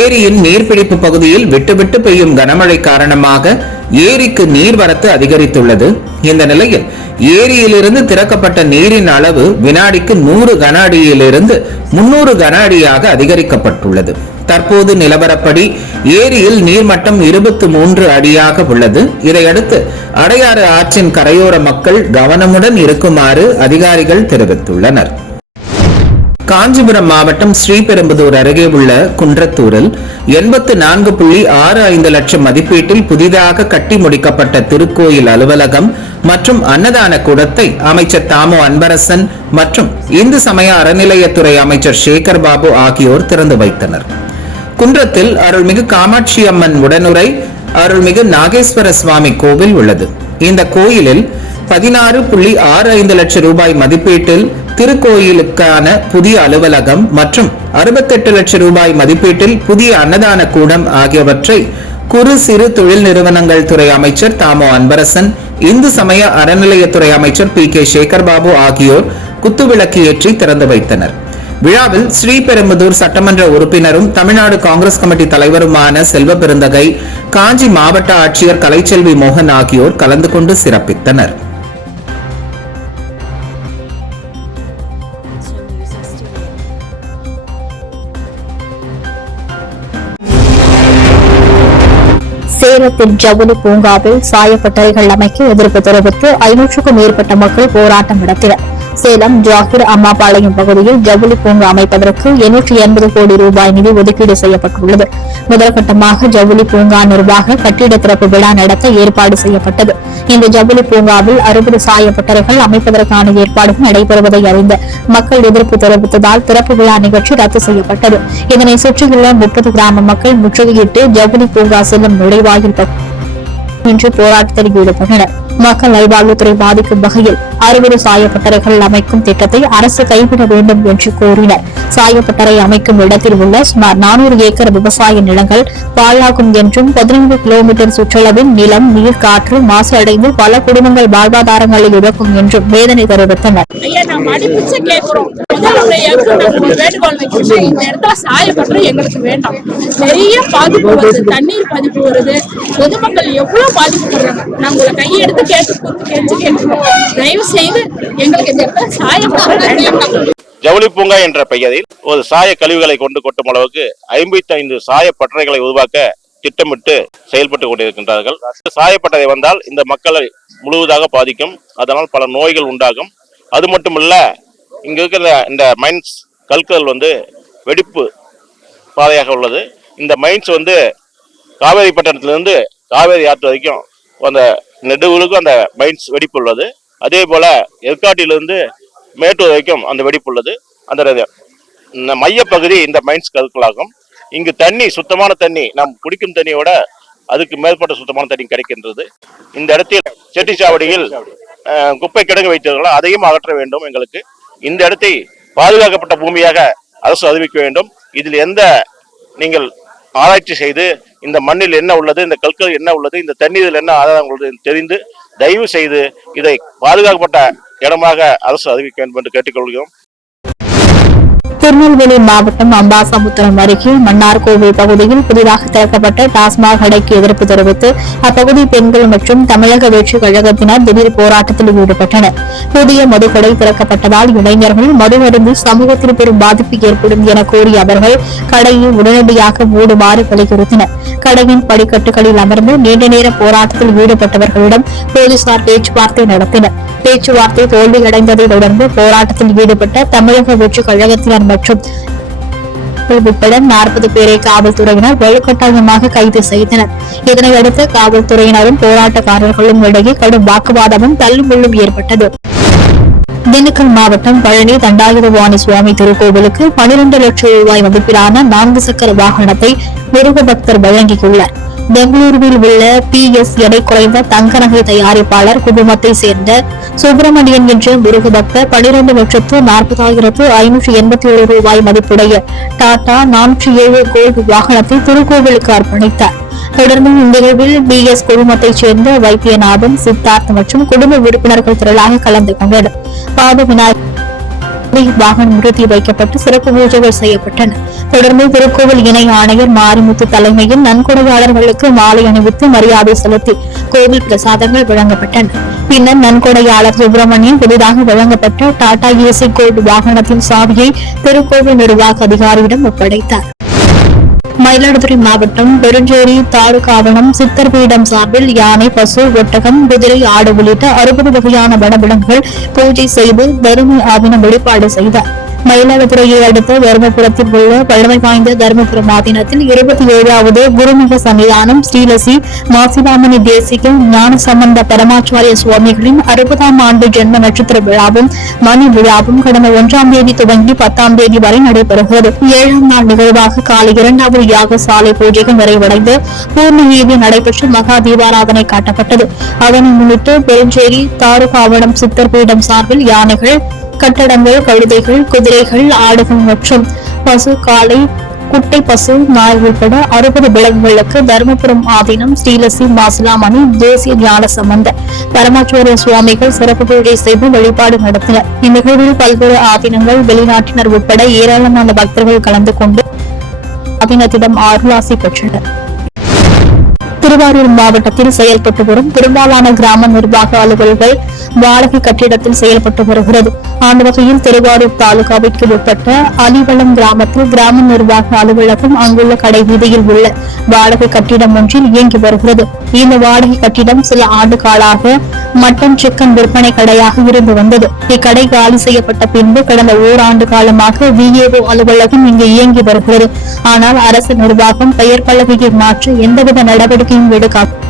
ஏரியின் நீர்பிடிப்பு பகுதியில் விட்டுவிட்டு பெய்யும் கனமழை காரணமாக ஏரிக்கு நீர்வரத்து அதிகரித்துள்ளது. இந்த நிலையில் ஏரியிலிருந்து திறக்கப்பட்ட நீரின் அளவு வினாடிக்கு 100 கன அடியிலிருந்து 300 கன அடியாக அதிகரிக்கப்பட்டுள்ளது. தற்போது நிலவரப்படி ஏரியில் நீர்மட்டம் 23 அடியாக உள்ளது. இதையடுத்து அடையாறு ஆற்றின் கரையோர மக்கள் கவனமுடன் இருக்குமாறு அதிகாரிகள் தெரிவித்துள்ளனர். காஞ்சிபுரம் மாவட்டம் ஸ்ரீபெரும்புதூர் அருகே உள்ள குன்றத்தூரில் 84.65 லட்சம் மதிப்பீட்டில் புதிதாக கட்டி முடிக்கப்பட்ட திருக்கோயில் அலுவலகம் மற்றும் அன்னதான கூடத்தை அமைச்சர் தாமோ அன்பரசன் மற்றும் இந்து சமய அறநிலையத்துறை அமைச்சர் சேகர் பாபு ஆகியோர் திறந்து வைத்தனர். குன்றத்தில் அருள்மிகு காமாட்சி அம்மன் உடனுரை அருள்மிகு நாகேஸ்வர சுவாமி கோவில் உள்ளது. இந்த கோயிலில் 16.65 லட்சம் ரூபாய் மதிப்பீட்டில் திருக்கோயிலுக்கான புதிய அலுவலகம் மற்றும் 68 லட்சம் ரூபாய் மதிப்பீட்டில் புதிய அன்னதான கூடம் ஆகியவற்றை குறு சிறு தொழில் நிறுவனங்கள் துறை அமைச்சர் தாமோ அன்பரசன், இந்து சமய அறநிலையத்துறை அமைச்சர் PK சேகர் பாபு ஆகியோர் குத்துவிளக்கு ஏற்றி திறந்து வைத்தனர். விழாவில் ஸ்ரீபெரும்புதூர் சட்டமன்ற உறுப்பினரும் தமிழ்நாடு காங்கிரஸ் கமிட்டி தலைவருமான செல்வ பெருந்தகை, காஞ்சி மாவட்ட ஆட்சியர் கலைச்செல்வி மோகன் ஆகியோர் கலந்து கொண்டு சிறப்பித்தனர். சேலத்தில் ஜவுளி பூங்காவில் சாயப்பட்டறைகள் அமைக்க எதிர்ப்பு தெரிவித்து 500க்கும் மேற்பட்ட மக்கள் போராட்டம் நடத்தினர். சேலம் ஜாகிர் அம்மாபாளையம் பகுதியில் ஜவுளி பூங்கா அமைப்பதற்கு 880 கோடி ரூபாய் நிதி ஒதுக்கீடு செய்யப்பட்டுள்ளது. முதற்கட்டமாக ஜவுளி பூங்கா நிர்வாக கட்டிட திறப்பு விழா நடத்த ஏற்பாடு செய்யப்பட்டது. இந்த ஜவுளி பூங்காவில் 60 சாயப்பட்டறைகள் அமைப்பதற்கான ஏற்பாடுகள் நடைபெறுவதை அறிந்த மக்கள் எதிர்ப்பு தெரிவித்ததால் திறப்பு விழா நிகழ்ச்சி ரத்து செய்யப்பட்டது. இதனை சுற்றியுள்ள 30 கிராம மக்கள் முற்றுகையிட்டு ஜவுளி பூங்கா செல்லும் நுழைவாயில் இன்று போராட்டத்தில் ஈடுபட்டனர். மக்கள் நல்வாழ்வுத்துறை பாதிக்கும் வகையில் 60 சாயப்பட்டறைகள் அமைக்கும் திட்டத்தை அரசு கைவிட வேண்டும் என்று கோரினர். சாயப்பட்டறை அமைக்கும் இடத்தில் உள்ள சுமார் 400 ஏக்கர் விவசாய நிலங்கள் பாழாகும் என்றும் 15 கிலோமீட்டர் சுற்றளவில் நிலம், நீர், காற்று மாசு அடைந்து பல குடும்பங்கள் வாழ்வாதாரங்களை இழக்கும் என்றும் வேதனை தெரிவித்தனர். எங்களுக்கு வேண்டாம். நிறைய பாதிப்பு வருது, தண்ணீர் பாதிப்பு வருது, பொதுமக்கள் எவ்வளவு பாதிக்கப்படுறாங்க. நாங்க கையெடுத்து தயவு செய்து எங்களுக்கு ஜவுளி பூங்கா என்ற பெயரில் ஒரு சாய கழிவுகளை கொண்டு கொட்டும் அளவுக்கு 55 சாயப்பட்டறைகளை உருவாக்க திட்டமிட்டு செயல்பட்டு கொண்டிருக்கின்றார்கள். சாயப்பட்டறை வந்தால் இந்த மக்களை முழுவதாக பாதிக்கும். அதனால் பல நோய்கள் உண்டாகும். அது மட்டுமல்ல, இங்க இருக்கிற இந்த மைன்ஸ் கற்கள் வெடிப்பு பாதையாக உள்ளது. இந்த மைன்ஸ் வந்து காவேரிப்பட்டினத்திலிருந்து காவேரி ஆற்று வரைக்கும் அந்த நெடுவுலுக்கும் அந்த மைன்ஸ் வெடிப்பு உள்ளது. அதே போல எற்காட்டிலிருந்து மேட்டூர் வரைக்கும் அந்த வெடிப்பு உள்ளது. அந்த மையப்பகுதி இந்த மைன்ஸ் கற்களாகும். இங்கு தண்ணி, சுத்தமான தண்ணி, நாம் குடிக்கும் தண்ணியோட அதுக்கு மேற்பட்ட சுத்தமான தண்ணி கிடைக்கின்றது. இந்த இடத்தில் செட்டிச்சாவடியில் குப்பை கிடங்கு வைத்திருக்கலாம், அதையும் அகற்ற வேண்டும். எங்களுக்கு இந்த இடத்தை பாதுகாக்கப்பட்ட பூமியாக அரசு அறிவிக்க வேண்டும். இதில் நீங்கள் ஆராய்ச்சி செய்து இந்த மண்ணில் என்ன உள்ளது, இந்த கற்கள் என்ன உள்ளது, இந்த தண்ணீரில் என்ன ஆதாரம் உள்ளது தெரிந்து தயவு செய்து இதை பாதுகாக்கப்பட்ட இடமாக அரசு அறிவிக்க வேண்டும் என்று கேட்டுக்கொள்கிறோம். திருநெல்வேலி மாவட்டம் அம்பாசமுத்திரம் அருகே மன்னார்கோவில் பகுதியில் புதிதாக திறக்கப்பட்ட டாஸ்மாக் கடைக்கு எதிர்ப்பு தெரிவித்து அப்பகுதி பெண்கள் மற்றும் தமிழக வெற்றிக் கழகத்தினர் திடீர் போராட்டத்தில் ஈடுபட்டனர். புதிய மதுக்கடை திறக்கப்பட்டதால் இளைஞர்கள் மது அருந்தி சமூகத்தில் பெரும் பாதிப்பு ஏற்படும் என கூறிய அவர்கள் கடையை உடனடியாக மூடுமாறு வலியுறுத்தினர். கடையின் படிக்கட்டுகளில் அமர்ந்து நீண்ட நேர போராட்டத்தில் ஈடுபட்டவர்களிடம் போலீசார் பேச்சுவார்த்தை நடத்தினர். பேச்சுவார்த்தை தோல்வியடைந்ததை தொடர்ந்து போராட்டத்தில் ஈடுபட்ட தமிழக வெற்றிக் கழகத்தினர் மற்றும் உட்பட 40 பேரை காவல்துறையினர் வலுக்கட்டாயமாக கைது செய்தனர். இதனையடுத்து காவல்துறையினரும் போராட்டக்காரர்களும் இடையே கடும் வாக்குவாதமும் தள்ளுமுள்ளும் ஏற்பட்டது. திண்டுக்கல் மாவட்டம் பழனி தண்டாயுதபாணி சுவாமி திருக்கோவிலுக்கு 12 லட்சம் ரூபாய் மதிப்பிலான 4 சக்கர வாகனத்தை முருக பக்தர் வழங்கியுள்ளார். பெங்களூருவில் உள்ள PS எடை குறைந்த தங்க நகை தயாரிப்பாளர் குடும்பத்தை சேர்ந்த சுப்பிரமணியன் என்ற முருக பக்தர் 12,40,587 ரூபாய் மதிப்புடைய டாடா 407 கோல்டு வாகனத்தை திருக்கோவிலுக்கு அர்ப்பணித்தார். தொடர்ந்து இந்நிகழ்வில் BS குழுமத்தைச் சேர்ந்த வைத்தியநாதன், சித்தார்த் மற்றும் குடும்ப உறுப்பினர்கள் திரளாக கலந்து கொண்டனர். பாத விநாயகர் வாகனம் நிறுத்தி வைக்கப்பட்டு சிறப்பு பூஜைகள் செய்யப்பட்டன. தொடர்ந்து திருக்கோவில் இணை ஆணையர் மாரிமுத்து தலைமையில் நன்கொடையாளர்களுக்கு மாலை அணிவித்து மரியாதை செலுத்தி கோவில் பிரசாதங்கள் வழங்கப்பட்டன. பின்னர் நன்கொடையாளர் சுப்பிரமணியன் புதிதாக வழங்கப்பட்ட டாடா AC கோல்டு வாகனத்தின் சாவியை திருக்கோவில் நிர்வாக அதிகாரியிடம் ஒப்படைத்தார். மயிலாடுதுறை மாவட்டம் பெருஞ்சேரி தாலுகாவனம் சித்தர் பீடம் சார்பில் யானை, பசு, ஒட்டகம், குதிரை, ஆடு உள்ளிட்ட 60 வகையான வனவிலங்குகள் பூஜை செய்து தரும ஆவினம் வழிபாடு செய்தார். மயிலாடுதுறையை அடுத்த தர்மபுரத்தில் உள்ள பழமை வாய்ந்த தர்மபுரம் ஆதீனத்தில் 27வது குருமுக சன்னிதானம் ஸ்ரீலசி மாசிலாமணி தேசிக ஞான சம்பந்த பரமாச்சாரிய சுவாமிகளின் 60ஆம் ஆண்டு ஜென்ம நட்சத்திர விழாவும் மணி விழாவும் கடந்த 1ஆம் தேதி துவங்கி 10ஆம் தேதி வரை நடைபெறுகிறது. 7ஆம் நாள் நிகழ்வாக காலை 2வது யாக சாலை பூஜைகள் நிறைவடைந்து பூர்ண நடைபெற்று மகா தீபாராதனை காட்டப்பட்டது. அதனை முன்னிட்டு பெருஞ்சேரி தாலுகாவனம் சித்தர் பீடம் சார்பில் யானைகள், கட்டடங்கள், கழுதைகள், குதிரைகள், ஆடுகள் மற்றும் பசு, காளை, குட்டை பசு, நாய் உட்பட 60 விலங்குகளுக்கு தர்மபுரம் ஆதீனம் ஸ்ரீலசி மாசிலாமணி தேசிய ஞான சம்பந்த பரமாச்சாரிய சுவாமிகள் சிறப்பு பூஜை செய்து வழிபாடு நடத்தினர். இந்நிகழ்வில் பல்வேறு ஆதீனங்கள், வெளிநாட்டினர் உட்பட ஏராளமான பக்தர்கள் கலந்து கொண்டு ஆதீனத்திடம் அருளாசி பெற்றனர். திருவாரூர் மாவட்டத்தில் செயல்பட்டு வரும் பெரும்பாலான கிராம நிர்வாக அலுவல்கள் வாடகை கட்டிடத்தில் செயல்பட்டு வருகிறது. அந்த வகையில் திருவாரூர் தாலுகாவிற்கு உட்பட்ட அலிவளம் கிராமத்தில் கிராம நிர்வாக அலுவலகம் அங்குள்ள கடை வீதியில் உள்ள வாடகை கட்டிடம் ஒன்றில் இயங்கி வருகிறது. இந்த வாடகை கட்டிடம் சில ஆண்டு காலாக மட்டன், சிக்கன் விற்பனை கடையாக இருந்து வந்தது. இக்கடை காலி செய்யப்பட்ட பின்பு கடந்த ஓராண்டு காலமாக VAO அலுவலகம் இங்கு இயங்கி வருகிறது. ஆனால் அரசு நிர்வாகம் பெயர் பலகையை மாற்ற எந்தவித நடவடிக்கையும் எடுக்காமல்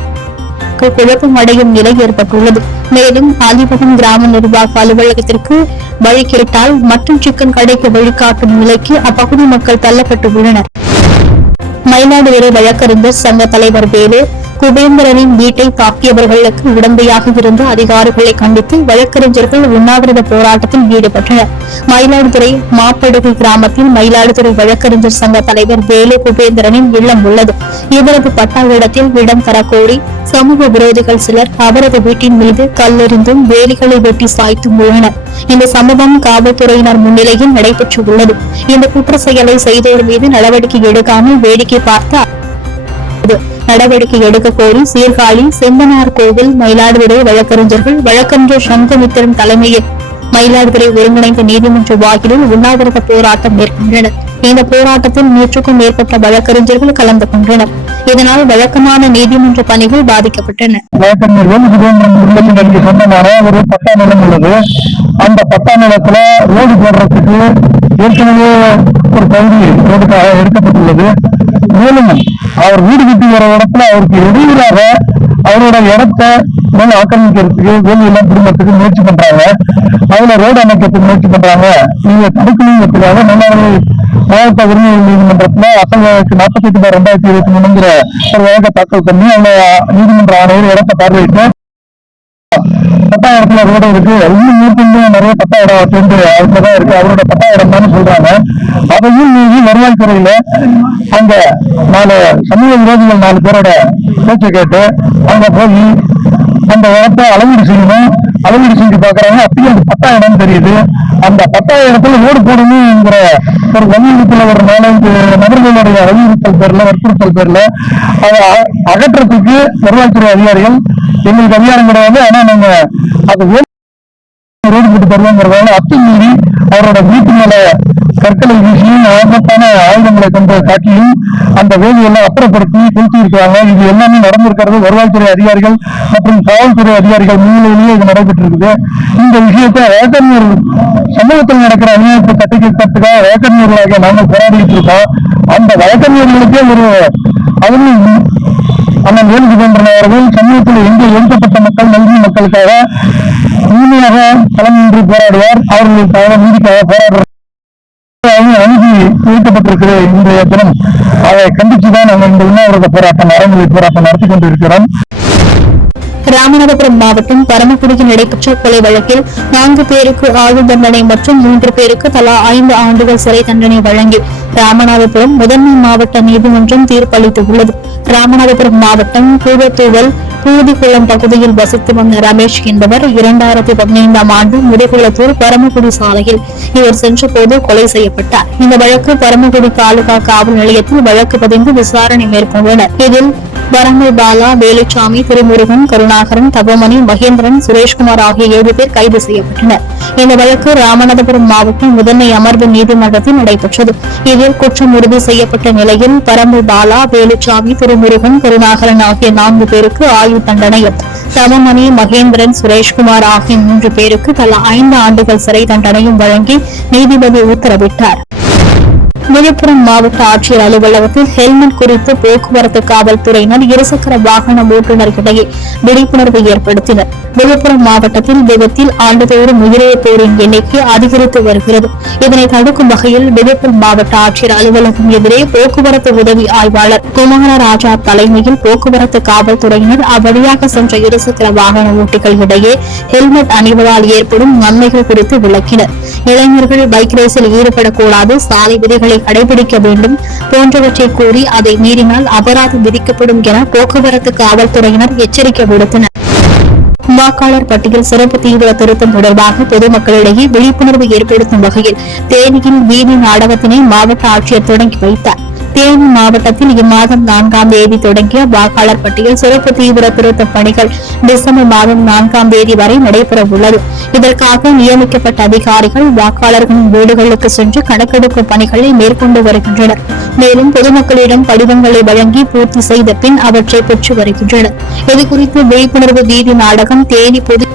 குழப்பம் அடையும் நிலை ஏற்பட்டுள்ளது. மேலும் அலிவகம் கிராம நிர்வாக அலுவலகத்திற்கு வழி கேட்டால் மட்டன், சிக்கன் கடைக்கு வழிகாட்டும் நிலைக்கு அப்பகுதி மக்கள் தள்ளப்பட்டு உள்ளனர். மயிலாடுதுறை வழக்கறிஞர் சங்க தலைவர் வேலு குபேந்திரனின் வீட்டை தாக்கியவர்களுக்கு உடந்தையாக இருந்த அதிகாரிகளை கண்டித்து வழக்கறிஞர்கள் உண்ணாவிரத போராட்டத்தில் ஈடுபட்டனர். மயிலாடுதுறை மாப்படுகை கிராமத்தில் மயிலாடுதுறை வழக்கறிஞர் சங்க தலைவர் வேலு குபேந்திரனின் இல்லம் உள்ளது. இவரது பட்டா இடத்தில் இடம் தரக்கோரி சமூக விரோதிகள் சிலர் அவரது வீட்டின் மீது கல்லெறிந்தும் வேலிகளை வெட்டி சாய்த்தும் உள்ளனர். இந்த சம்பவம் காவல்துறையினர் முன்னிலையில் நடைபெற்றுள்ளது. இந்த குற்ற செயலை செய்தோர் மீது நடவடிக்கை எடுக்காமல் வேடிக்கை பார்த்து நடவடிக்கை எடுக்க கோரி சீர்காழி, செம்பனார் கோவில் மயிலாடுதுறை வழக்கறிஞர் சங்கமித்திரன் தலைமையில் மயிலாடுதுறை ஒருங்கிணைந்த நீதிமன்ற வாயிலில் உண்ணாவிரத போராட்டம் மேற்கொண்டனர். இந்த போராட்டத்தில் 100க்கும் மேற்பட்ட வழக்கறிஞர்கள் கலந்து கொண்டனர். இதனால் வழக்கமான நீதிமன்ற பணிகள் பாதிக்கப்பட்டன. சொந்தமான ஒரு பட்டா நிலம் உள்ளது. அந்த பட்டா நிலத்துல ரோடு போடுறதுக்கு ஏற்கனவே ஒரு பகுதி ரோடுக்காக எடுக்கப்பட்டுள்ளது. மேலும் அவர் வீடு கட்டி வர இடத்துல அவருக்கு இடையூறாக அவரோட இடத்தை ஆக்கிரமிக்கிறதுக்கு வேலி எல்லாம் பிடிக்கிறதுக்கு முயற்சி பண்றாங்க. அதுல ரோடு அமைக்கிறதுக்கு முயற்சி பண்றாங்க. நீங்க தடுக்கணுங்கிறதுக்காக மன்னார்குடி மாவட்ட உரிமையாளர் நீதிமன்றத்துல அசல் வழக்கு 48/2023 ஒரு வழக்கை தாக்கல் பண்ணி அவங்க நீதிமன்ற ஆணையர் இடத்தை பார்வையிட்டு பட்டா இடத்துல ரோடு இருக்கு. இன்னும் நூற்று நிறைய பட்டா இடம் சேர்ந்து அதுலதான் இருக்கு. அவரோட பட்டா இடம் தான் சொல்றாங்க. அதையும் மீறி வருவாய்த்துறையில அங்க 4 சமூக விரோதிகள் 4 பேரோட பேச்சை கேட்டு அங்க போய் அந்த இடத்தை அளவீடு செய்யணும். அளவீடு செஞ்சு பாக்குறாங்க. அப்படியே அந்த பட்டா இடம் தெரியுது. அந்த பட்டா இடத்துல ரோடு போடணுங்கிற ஒரு வலியுறுத்தல ஒரு 4-5 நபர்களுடைய வலியுறுத்தல் பேர்ல வற்புறுத்தல் பேர்ல அதை அகற்றத்துக்கு வருவாய்த்துறை அதிகாரிகள் எங்களுக்கு அதிகாரம் கிடையாது, ஆனா நாங்க அது ரோடு போட்டு தருவோங்கிறதால அத்துமீறி அவரோட வீட்டு மேல கற்களை வீசியும் ஆபத்தான ஆயுதங்களை கொண்டு தாக்கியும் அந்த வேலையெல்லாம் அப்புறப்படுத்தி கொளுத்தி இருக்காங்க. இது எல்லாமே நடந்திருக்கிறது. வருவாய்த்துறை அதிகாரிகள் மற்றும் காவல்துறை அதிகாரிகள் முன்னிலையிலேயே இது நடைபெற்று இருக்குது. இந்த விஷயத்தை வழக்கறிஞர் சமூகத்தில் நடக்கிற அநியாயத்தை தட்டி கேட்கறதுக்காக வழக்கறிஞர்களாக நாங்கள் போராடிட்டு இருக்கோம். அந்த வழக்கறிஞர்களுக்கே ஒரு அவர்களும் அண்ணன் வேலுகின்றனர் அவர்கள் சமூகத்தில் எங்கே ஒதுக்கப்பட்ட மக்கள் நல்கிய மக்களுக்காக உண்மையாக களம் நின்று போராடுவார். அவர்களுக்காக நீதிக்காக போராடுவார். அணுகி வைக்கப்பட்டிருக்கிற இன்றைய தினம் அதை கண்டிச்சுதான் நாங்கள் இந்த உண்ணாவிரத போராட்டம் அறநிலை போராட்டம் நடத்தி கொண்டிருக்கிறோம். ராமநாதபுரம் மாவட்டம் பரமக்குடியில் நடைபெற்ற கொலை வழக்கில் 4 பேருக்கு ஆயுள் தண்டனை மற்றும் 3 பேருக்கு தலா 5 ஆண்டுகள் சிறை தண்டனை வழங்கி ராமநாதபுரம் முதன்மை மாவட்ட நீதிமன்றம் தீர்ப்பளித்துள்ளது. ராமநாதபுரம் மாவட்டம் கூடத்தூவல் பூதிக்குளம் பகுதியில் வசித்து வந்த ரமேஷ் என்பவர் 2015ஆம் ஆண்டு முடிகுளத்தூர் பரமக்குடி சாலையில் இவர் சென்றபோது கொலை செய்யப்பட்டார். இந்த வழக்கு பரமக்குடி தாலுகா காவல் நிலையத்தில் வழக்கு பதிந்து விசாரணை மேற்கொண்டனர். இதில் வரம்பை பாலா, வேலுச்சாமி, திருமுருகன், கருணாகரன், தபமணி, மகேந்திரன், சுரேஷ்குமார் ஆகிய 7 பேர் கைது செய்யப்பட்டனர். இந்த வழக்கு ராமநாதபுரம் மாவட்டம் முதன்மை அமர்வு நீதிமன்றத்தில் நடைபெற்றது. இதில் குற்றம் உறுதி செய்யப்பட்ட நிலையில் பரம்பை பாலா, வேலுச்சாமி, திருமுருகன், கருணாகரன் ஆகிய 4 பேருக்கு ஆயுள் தண்டனையும், தபமணி, மகேந்திரன், சுரேஷ்குமார் ஆகிய 3 பேருக்கு தலா 5 ஆண்டுகள் சிறை தண்டனையும் வழங்கி நீதிபதி உத்தரவிட்டார். விழுப்புரம் மாவட்ட ஆட்சியர் அலுவலகத்தில் ஹெல்மெட் குறித்து போக்குவரத்து காவல்துறையினர் இருசக்கர வாகன ஓட்டுநர்களிடையே விழிப்புணர்வு ஏற்படுத்தினர். விழுப்புரம் மாவட்டத்தில் விபத்தில் ஆண்டுதோறும் உயிரிழப்போரின் எண்ணிக்கை அதிகரித்து வருகிறது. இதனை தடுக்கும் வகையில் விழுப்புரம் மாவட்ட ஆட்சியர் அலுவலகம் எதிரே போக்குவரத்து உதவி ஆய்வாளர் குமாரராஜா தலைமையில் போக்குவரத்து காவல்துறையினர் அவ்வழியாக சென்ற இருசக்கர வாகன ஓட்டிகள் இடையே ஹெல்மெட் அணிவதால் ஏற்படும் நன்மைகள் குறித்து விளக்கினர். இளைஞர்கள் பைக் ரேஸில் ஈடுபடக்கூடாது, சாலை விதிகளை கடைபிடிக்க வேண்டும் போன்றவற்றை கூறி அதை மீறினால் அபராதம் விதிக்கப்படும் என போக்குவரத்து காவல்துறையினர் எச்சரிக்கை விடுத்தனர். வாக்காளர் பட்டியல் சிறப்பு தீவிர திருத்தம் தொடர்பாக பொதுமக்களிடையே விழிப்புணர்வு ஏற்படுத்தும் வகையில் தேனியில் வீதி நாடகத்தினை மாவட்ட ஆட்சியர் தொடங்கி வைத்தார். தேனி மாவட்டத்தில் இம்மாதம் 4ஆம் தேதி தொடங்கிய வாக்காளர் பட்டியல் சிறப்பு தீவிர திருத்த பணிகள் டிசம்பர் மாதம் 4ஆம் தேதி வரை நடைபெற உள்ளது. இதற்காக நியமிக்கப்பட்ட அதிகாரிகள் வாக்காளர்களின் வீடுகளுக்கு சென்று கணக்கெடுக்கும் பணிகளை மேற்கொண்டு வருகின்றனர். மேலும் பொதுமக்களிடம் படிவங்களை வழங்கி பூர்த்தி செய்த பின் அவற்றை பெற்று வருகின்றனர். இதுகுறித்து விழிப்புணர்வு வீதி நாடகம் தேனி பொது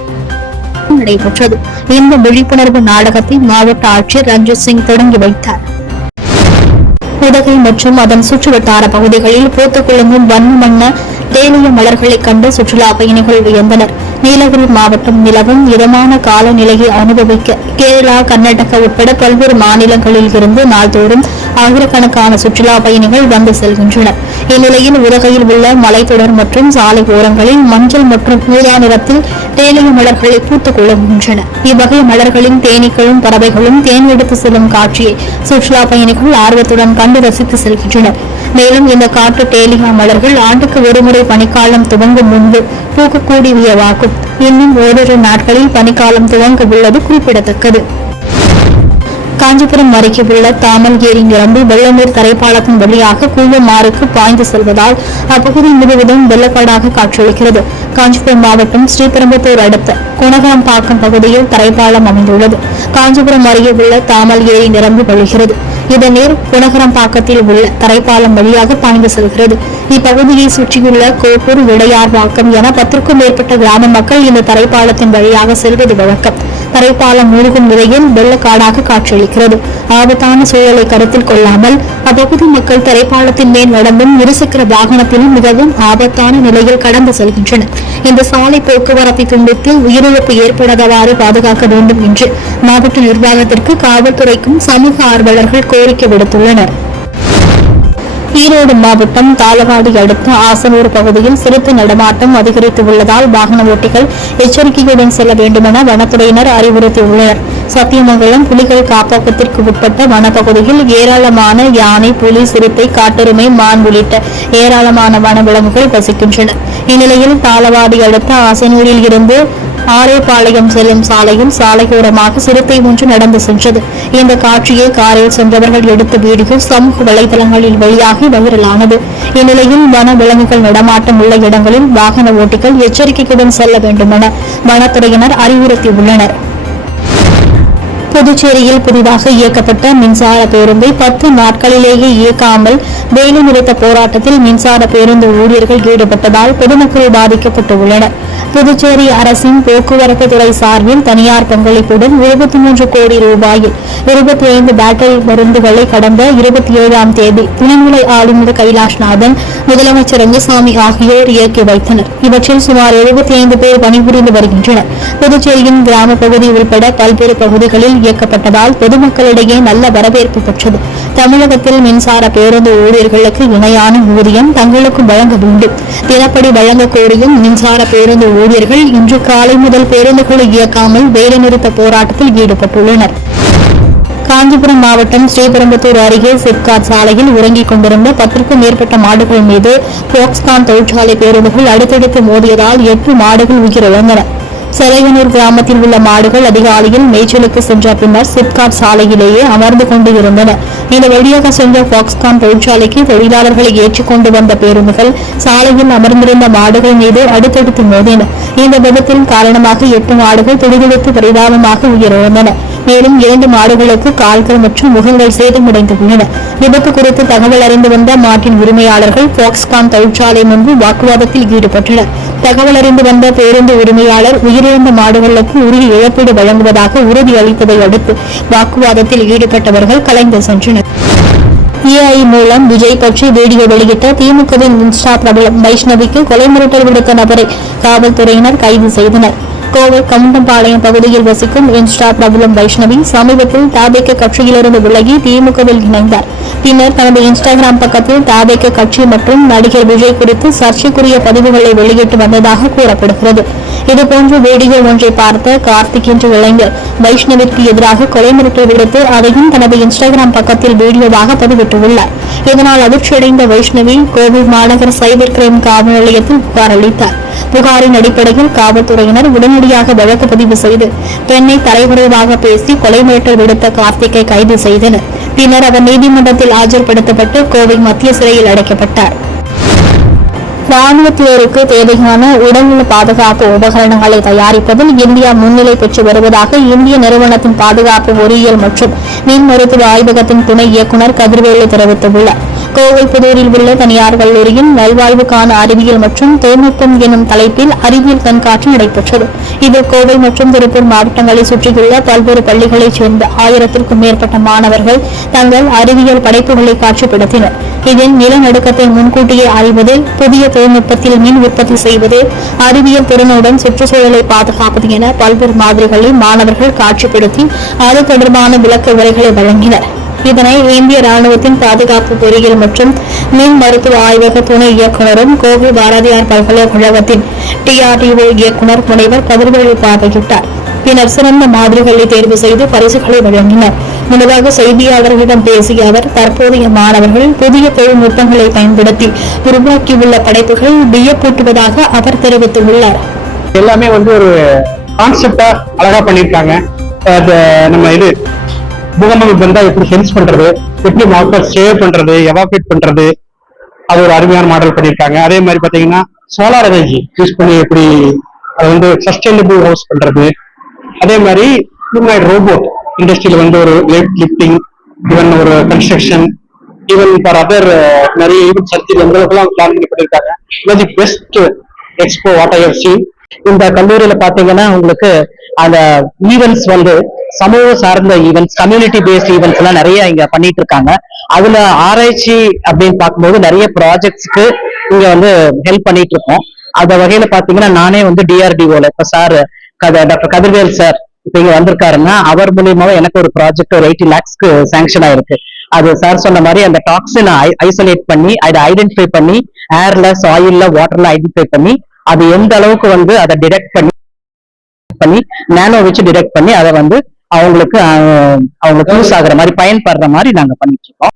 நடைபெற்றது. இந்த விழிப்புணர்வு நாடகத்தை மாவட்ட ஆட்சியர் ரஞ்சித் சிங் தொடங்கி வைத்தார். உதகை மற்றும் அதன் சுற்றுவட்டார பகுதிகளில் பூத்துக் குலுங்கும் வண்ண வண்ண டேலிய மலர்களை கண்டு சுற்றுலா பயணிகள் வியந்தனர். நீலகிரி மாவட்டம் நிலவும் இதமான காலநிலையை அனுபவிக்க கேரளா, கர்நாடகா உட்பட பல்வேறு மாநிலங்களில் இருந்து நாள்தோறும் ஆயிரக்கணக்கான சுற்றுலா பயணிகள் வந்து செல்கின்றனர். இந்நிலையில் உதகையில் உள்ள மலைத்தொடர் மற்றும் சாலை ஓரங்களில் மஞ்சள் மற்றும் ஊதா நிறத்தில் டேலிய மலர்களை பூத்துக் கொள்ளுகின்றன. இவ்வகை மலர்களின் தேனீக்களும் பறவைகளும் தேன் எடுத்து செல்லும் காட்சியை சுற்றுலா பயணிகள் ஆர்வத்துடன் கண்டு ரசித்து செல்கின்றனர். மேலும் இந்த காட்டு டேலியா மலர்கள் ஆண்டுக்கு ஒருமுறை பனிக்காலம் துவங்கும் முன்பு பூக்கக்கூடியவாகும். இன்னும் ஓரிரு நாட்களில் பனிக்காலம் துவங்க உள்ளது குறிப்பிடத்தக்கது. காஞ்சிபுரம் அருகே உள்ள தாமல் ஏரி நிரம்பி வெள்ளநீர் தரைப்பாலத்தின் வழியாக கூவமாறுக்கு பாய்ந்து செல்வதால் அப்பகுதி முழுவதும் வெள்ளக்காடாக காட்சியளிக்கிறது. காஞ்சிபுரம் மாவட்டம் ஸ்ரீபெரும்புத்தூர் அடுத்த குணகாம்பாக்கம் பகுதியில் தரைப்பாலம் அமைந்துள்ளது. காஞ்சிபுரம் அருகே உள்ள தாமல் ஏரி நிரம்பி வழிகிறது. இதன் நீர் குணகரம்பாக்கத்தில் உள்ள தரைப்பாலம் வழியாக பாய்ந்து செல்கிறது. இப்பகுதியை சுற்றியுள்ள கோப்பூர், விடையார்வாக்கம் என 10க்கும் மேற்பட்ட கிராம மக்கள் இந்த தரைப்பாலத்தின் வழியாக செல்வது வழக்கம். தரைப்பாலம் மூழ்கும் நிலையில் வெள்ளக்காடாக காட்சியளிக்கிறது. ஆபத்தான சூழலை கருத்தில் கொள்ளாமல் அப்பகுதி மக்கள் தரைப்பாலத்தின் மேல் நடந்தும் இருசக்கர வாகனத்திலும் மிகவும் ஆபத்தான நிலையில் கடந்து செல்கின்றனர். இந்த சாலை போக்குவரத்தை துண்டித்து உயிரிழப்பு ஏற்படாதவாறு பாதுகாக்க வேண்டும் என்று மாவட்ட நிர்வாகத்திற்கு, காவல்துறைக்கும் சமூக ஆர்வலர்கள் கோரிக்கை விடுத்துள்ளனர். ஈரோடு மாவட்டம் தாளவாடி அடுத்த ஆசனூர் பகுதியில் சிறுத்தை நடமாட்டம் அதிகரித்து உள்ளதால் வாகன ஓட்டிகள் எச்சரிக்கையுடன் செல்ல வேண்டுமென வனத்துறையினர் அறிவுறுத்தியுள்ளனர். சத்தியமங்கலம் புலிகள் காப்பகத்திற்கு உட்பட்ட வனப்பகுதியில் ஏராளமான யானை, புலி, சிறுத்தை, காட்டெருமை, மான் உள்ளிட்ட ஏராளமான வனவிலங்குகள் வசிக்கின்றன. இந்நிலையில் தாளவாடி அடுத்த ஆசனூரில் இருந்து ஆரேபாளையம் செல்லும் சாலையில் சாலையோரமாக சிறுத்தை ஒன்று நடந்து சென்றது. இந்த காட்சியை காரில் சென்றவர்கள் எடுத்த வீடியோ சமூக வலைதளங்களில் வெளியாகி வைரலானது. இந்நிலையில் வன விலங்குகள் நடமாட்டம் உள்ள இடங்களில் வாகன ஓட்டிகள் எச்சரிக்கையுடன் செல்ல வேண்டும் என வனத்துறையினர் அறிவுறுத்தியுள்ளனர். புதுச்சேரியில் புதிதாக இயக்கப்பட்ட மின்சார பேருந்தை 10 நாட்களிலேயே இயக்காமல் வேலைநிறுத்த போராட்டத்தில் மின்சார பேருந்து ஊழியர்கள் ஈடுபட்டதால் பொதுமக்கள் பாதிக்கப்பட்டுள்ளனர். புதுச்சேரி அரசின் போக்குவரத்து துறை சார்பில் தனியார் பங்களிப்புடன் 23 கோடி ரூபாயில் 25 பேட்டரி மருந்துகளை கடந்த 27ஆம் தேதி துணைநிலை ஆளுநர் கைலாஷ்நாதன், முதலமைச்சர் ரங்கசாமி ஆகியோர் இயக்கி வைத்தனர். இவற்றில் சுமார் 75 பேர் பணிபுரிந்து வருகின்றனர். புதுச்சேரியின் கிராம பகுதி உள்பட பல்வேறு பகுதிகளில் இயக்கப்பட்டதால் பொதுமக்களிடையே நல்ல வரவேற்பு பெற்றது. தமிழகத்தில் மின்சார பேருந்து ஊழியர்களுக்கு இணையான ஊதியம் தங்களுக்கும் வழங்க வேண்டும். தினப்படி வழங்க கோரியும் மின்சார பேருந்து ஊழியர்கள் இன்று காலை முதல் பேருந்துகளை இயக்காமல் வேலைநிறுத்த போராட்டத்தில் ஈடுபட்டுள்ளனர். காஞ்சிபுரம் மாவட்டம் ஸ்ரீபெரும்புத்தூர் அருகே சிப்காட் சாலையில் உறங்கிக் கொண்டிருந்த 10க்கும் மேற்பட்ட மாடுகள் மீது பாக்ஸ்கான் தொழிற்சாலை பேருந்துகள் அடுத்தடுத்து மோதியதால் 8 மாடுகள் உயிரிழந்தன. செலையனூர் கிராமத்தில் உள்ள மாடுகள் அதிகாலையில் மேய்ச்சலுக்கு சென்ற பின்னர் சிப்காட் சாலையிலேயே அமர்ந்து கொண்டு இருந்தன. இந்த வழியாக சென்ற பாக்ஸ்கான் தொழிற்சாலைக்கு தொழிலாளர்களை ஏற்றிக் கொண்டு வந்த பேருந்துகள் சாலையில் அமர்ந்திருந்த மாடுகள் மீது அடுத்தடுத்து மோதின. இந்த விபத்தின் காரணமாக 8 மாடுகள் துடிதுடித்து பரிதாபமாக உயிரிழந்தன. மேலும் 2 மாடுகளுக்கு கால்கள் மற்றும் முகங்கள் சேதமடைந்துள்ளன. விபத்து குறித்து தகவல் அறிந்து வந்த மாட்டின் உரிமையாளர்கள் பாக்ஸ்கான் தொழிற்சாலை முன்பு வாக்குவாதத்தில் ஈடுபட்டனர். தகவல் அறிந்து வந்த பேருந்து உரிமையாளர் உயிரிழந்த மாடுகளுக்கு உரிய இழப்பீடு வழங்குவதாக உறுதியளித்ததை அடுத்து வாக்குவாதத்தில் ஈடுபட்டவர்கள் கலைந்து சென்றனர். AI மூலம் விஜய் பற்றி வீடியோ வெளியிட்ட திமுகவின் இன்ஸ்டா பிரபலம் வைஷ்ணவிக்கு கொலை மிரட்டல் விடுத்த நபரை காவல்துறையினர் கைது செய்தனர். கோவை கவுண்டம்பாளையம் பகுதியில் வசிக்கும் இன்ஸ்டா பிரபலம் வைஷ்ணவி சமீபத்தில் தாபேக கட்சியிலிருந்து விலகி திமுகவில் இணைந்தார். பின்னர் தனது இன்ஸ்டாகிராம் பக்கத்தில் தாபேக கட்சி மற்றும் நடிகர் விஜய் குறித்து சர்ச்சைக்குரிய பதிவுகளை வெளியிட்டு வந்ததாக கூறப்படுகிறது. இதுபோன்ற வீடியோ ஒன்றை பார்த்த கார்த்திக் என்ற இளைஞர் வைஷ்ணவிற்கு எதிராக கொலை மிரட்டல் விடுத்து அதையும் தனது இன்ஸ்டாகிராம் பக்கத்தில் வீடியோவாக பதிவிட்டுள்ளார். இதனால் அதிர்ச்சியடைந்த வைஷ்ணவி கோவை மாநகர சைபர் கிரைம் காவல் நிலையத்தில் புகார் அளித்தார். புகாரின் அடிப்படையில் காவல்துறையினர் உடனடியாக வழக்கு பதிவு செய்து பெண்ணை தலைகுறைவாக பேசி கொலை மிரட்டல் விடுத்த கார்த்திக்கை கைது செய்தனர். பின்னர் அவர் நீதிமன்றத்தில் ஆஜர்படுத்தப்பட்டு கோவை மத்திய சிறையில் அடைக்கப்பட்டார். ராணுவத்தினருக்கு தேவையான உடல்நல பாதுகாப்பு உபகரணங்களை தயாரிப்பதில் இந்தியா முன்னிலை பெற்று வருவதாக இந்திய நிறுவனத்தின் பாதுகாப்பு பொறியியல் மற்றும் மின் மருத்துவ ஆய்வகத்தின் துணை இயக்குநர் கதிர்வேலு தெரிவித்துள்ளார். கோவை புதூரில் உள்ள தனியார் கல்லூரியில் நல்வாழ்வுக்கான அறிவியல் மற்றும் தொழில்நுட்பம் எனும் தலைப்பில் அறிவியல் கண்காட்சி நடைபெற்றது. இதில் கோவை மற்றும் திருப்பூர் மாவட்டங்களை சுற்றியுள்ள பல்வேறு பள்ளிகளைச் சேர்ந்த 1000க்கும் மேற்பட்ட மாணவர்கள் தங்கள் அறிவியல் படைப்புகளை காட்சிப்படுத்தினர். இதில் நிலநடுக்கத்தை முன்கூட்டியே அறிவது, புதிய தொழில்நுட்பத்தில் மின் உற்பத்தி செய்வது, அறிவியல் திறனுடன் சுற்றுச்சூழலை பாதுகாப்பது என பல்வேறு மாதிரிகளை மாணவர்கள் காட்சிப்படுத்தி அது தொடர்பான விளக்க உரைகளை வழங்கினர். இதனை இந்திய ராணுவத்தின் பாதுகாப்பு பொறியியல் மற்றும் மின் மருத்துவ ஆய்வக துணை இயக்குநரும் கோவை பாரதியார் பல்கலைக்கழகத்தின் TRDO இயக்குநர் முனைவர் கதிர்வேலு பார்வையிட்டார். பின்னர் சிறந்த மாதிரிகளை தேர்வு செய்து பரிசுகளை வழங்கினர். முன்னதாக செய்தியாளர்களிடம் பேசிய அவர், தற்போதைய மாணவர்கள் புதிய தொழில்நுட்பங்களை பயன்படுத்தி உருவாக்கியுள்ள படைப்புகள் வியப்பூட்டுவதாக அவர் தெரிவித்துள்ளார். எல்லாமே ஒரு கான்செப்டா அழகா பண்ணிருக்காங்க. நம்ம பூகம்பம் வந்தா எப்படி சென்ஸ் பண்றது, எப்படி மார்க்கர் சேவ் பண்றது, எவாக்குவேட் பண்றது, அது ஒரு அருமையான மாடல் பண்ணிருக்காங்க. அதே மாதிரி பாத்தீங்கன்னா சோலார் எனர்ஜி யூஸ் பண்ணி எப்படி அதை சஸ்டைனபிள் ஹவுஸ் பண்றது, அதே மாதிரி ஹியூமனாய்டு ரோபோட் இண்டஸ்ட்ரியில ஒரு லிப்டிங் ஈவன் ஒரு கன்ஸ்ட்ரக்ஷன், ஈவன் ஃபார் அதர் நிறைய ஈவென்ட் சர்ச்சை எந்த அளவுக்குலாம் பிளான் பண்ணி பண்ணிருக்காங்க. The best expo what I have seen. இந்த கல்லூரியில பாத்தீங்கன்னா உங்களுக்கு அந்த ஈவெண்ட்ஸ் வந்து சமூக சார்ந்த ஈவெண்ட்ஸ், கம்யூனிட்டி பேஸ்ட் ஈவெண்ட்ஸ் எல்லாம் நிறைய இங்க பண்ணிட்டு இருக்காங்க. அதுல ஆராய்ச்சி அப்படின்னு பார்க்கும்போது நிறைய ப்ராஜெக்ட்ஸ்க்கு இங்க வந்து ஹெல்ப் பண்ணிட்டு இருக்கோம். அந்த வகையில பாத்தீங்கன்னா நானே வந்து டிஆர்டிஓல இப்ப சார் டாக்டர் கதிர்வேல் சார் இப்ப இங்க வந்திருக்காருன்னா அவர் மூலியமாவே எனக்கு ஒரு ப்ராஜெக்ட் ஒரு 80 lakhsக்கு சாங்ஷன் ஆயிருக்கு. அது சார் சொன்ன மாதிரி அந்த டாக்ஸினை ஐசோலேட் பண்ணி அதை ஐடென்டிஃபை பண்ணி ஏர்ல, சாயில்ல, வாட்டர்ல ஐடென்டிஃபை பண்ணி அது எந்த அளவுக்கு வந்து அதை டிடெக்ட் பண்ணி நானோ வச்சு டிடெக்ட் பண்ணி அதை வந்து அவங்களுக்கு யூஸ் ஆகுற மாதிரி பயன்படுற மாதிரி நாங்க பண்ணிட்டு இருக்கோம்.